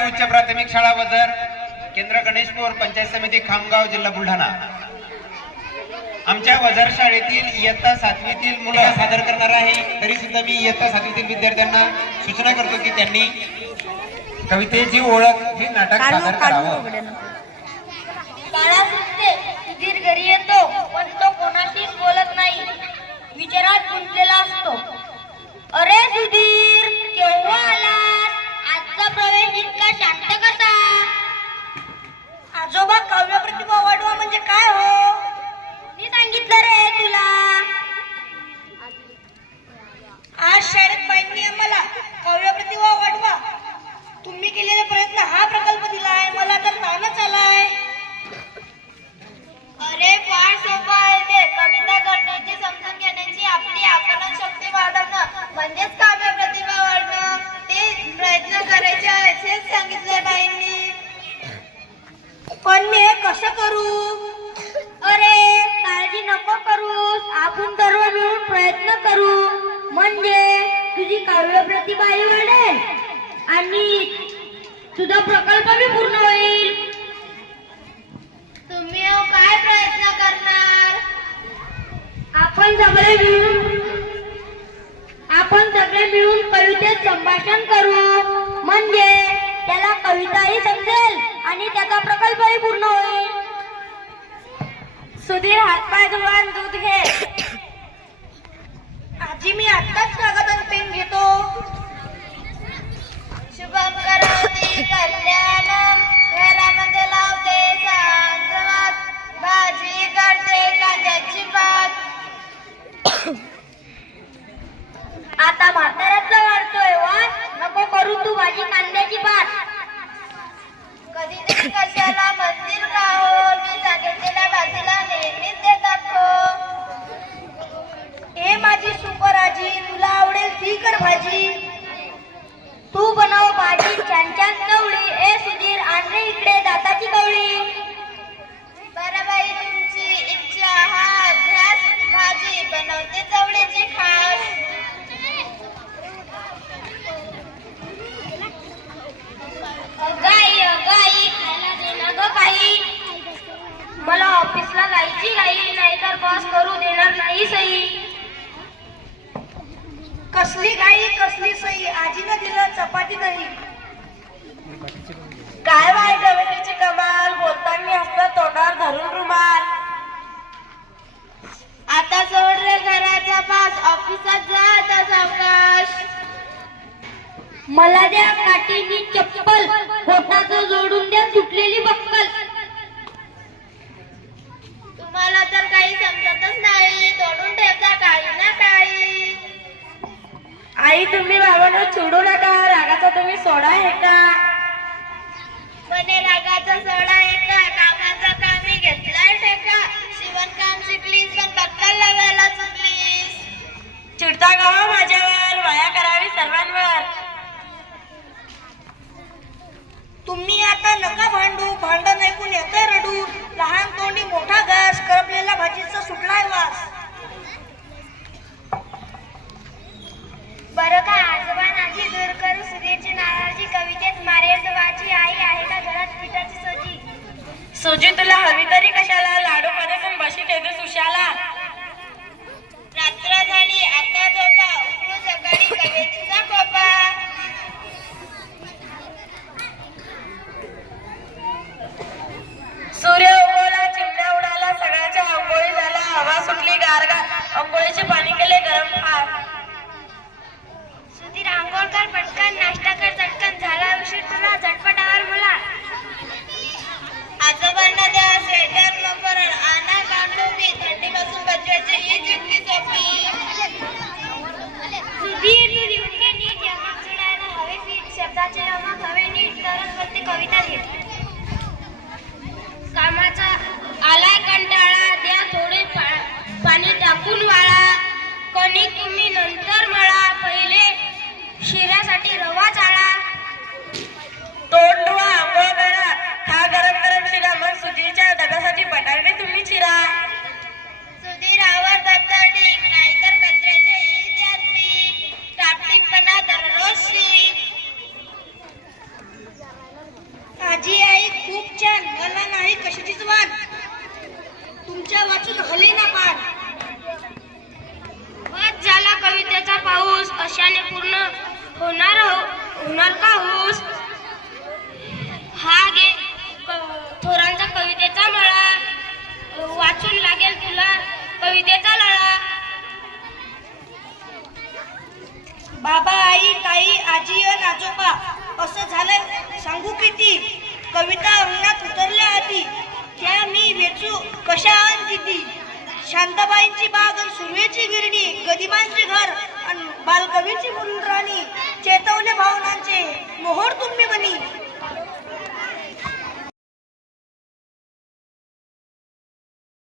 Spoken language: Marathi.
मराठी उच्च प्राथमिक शाळा वजर, केंद्र गणेशपूर, पंचायत समिती खामगाव, जिल्हा बुलढाणा। आमच्या वजर शाळेतील इयत्ता 7वीतील मुलं सादर करणार आहे। तरी सुद्धा मी इयत्ता 7वीतील विद्यार्थ्यांना सूचना करतो की त्यांनी कवितेची ओळख हे नाटक सादर करावं। काळा सुटते, सुधीर घरी येतो, पण तो कोणाशीच बोलत नाही, विचारात गुंतलेला असतो। अरे सुधीर, केव्हा आलास? आजचा प्रवेश इतका शांत कसा? आजोबा, काव्य प्रतिभा वाढवा म्हणजे काय हो? मी सांगितलं रे तुला। आज शाळेत बाईंनी आम्हाला काव्य प्रतिभा वाढवा तुम्ही केलेले प्रयत्न हा प्रकल्प दिलाय, मला तर ताणच आलाय। अरे फार सोपं आहे ते, कविता करण्याची, समजून घेण्याची आपली आकलन शक्ती वाढवणं म्हणजेच काव्य प्रतिभा वाढणं। ते प्रयत्न करायचे आहेत हेच सांगितलंय बाईंनी। पण मी हे कसं करू? अरे काळजी नको करूस, आपण सर्व मिळून प्रयत्न करू, म्हणजे तुझी काव्य प्रतिभाही वाढेल आणि तुझा प्रकल्प भी पूर्ण होईल। तुम्ही काय प्रयत्न करणार? आपण सगळे मिळून कवितेत संभाषण करू, म्हणजे त्याला कविताही समजेल आणि त्याचा प्रकल्पही पूर्ण होईल। सुधीर, हातपाय धुवा, दूध घे। आजी, मी आत्ताच कागद आणि पेन घेतो। शुभम करोति कल्याणम, घरामध्ये लावते सांसवात, भाजी करते कांद्याची पात। आता म्हाताऱ्याचा वाढतोय वाद, नको करू तू भाजी कांद्याची पात। कधीतरी कशाला मंदिर का हो, मी सांगितलेल्या भाजीला नेहमीच देतात हो। हे माझी सुपर आजी, तुला आवडेल ती कर भाजी। तू बनव भाजी छान छान कवळी, ए सुधीर आण रे इकडे दाताची कवळी। बरं बाई, तुमची इच्छा, हा घ्यास भाजी, बनवते चवळीची खास। गाई खायला दे ना ग काही, मला ऑफिसला जायची गाई, नाहीतर बॉस करू देणार नाही सही। कसली गाई कसली सई, आजीनं दिलं चपाती दही। काय बाय कवितेची कमाल, बोलताना हसतं तोंडावर धरून रुमाल। आता सोड रे घराचा पास, ऑफिसात जा आता सावकाश। मला द्या काठीनी चप्पल, पोटाचं जोडून द्या सुटलेली बक्कल। तुम्हाला तर काही समजतच नाही, तोडून ठेवता काही ना काही। आई, तुम्ही बाबांना चिडू नका, रागाचा तुम्ही सोडा आहे का? म्हणे रागाचा सोडा आहे का, कामाचा कामी घेतलाय ठेका, शिवणकाम शिकलीस पण बक्कल लावायला चुकलीस। चिडता का हो माझ्यावर, माया करावी सर्वांवर। तुम्ही आता नका भांडू, भांडण ऐकून येतंय रडू, लहान तोंडी मोठा घास, करपलेल्या भाजीचा सुटलाय वास। बरं का आजोबा, नाची दूर करू सुधीरची नाराजी, कवितेत मारेल तुझी आई आहे का घरात पिठाची सोजी? सोजी तुला हवी तरी कशाला, लाडू मध्ये बशी ठेवते सुशाला। रात्र झाली आता झोपा, उठू सकाळी कवितेचा कोपा। सूर्य उगवला, चिमण्या उडाला, सगळ्याच्या अंघोळी झाला, हवा सुटली गारगार, अंघोळीचे पाणी केले गरम फार। सुधीर, आंघोळ कर पटकन, नाश्ता कर चटकन, झाला उशीर तुला, झटपट आवर मुला। आजोबांना द्या कशाने पूर्ण होणार का होस? हा घे थोरांचा कवितेचा मळा, वाचून लागेल तुला कवितेचा लळा. बाबा, आई, ताई, आजी अन आजोबा असं झालं सांगू किती. कविता अंगणात उतरल्या आधी त्या मी वेचू कशा अन किती. शांताबाईंची बाग अन सुर्वेची गिरणी, गदिमांचे घर अन बालकवीची मुलराणी, चेतवले भावनांचे मोह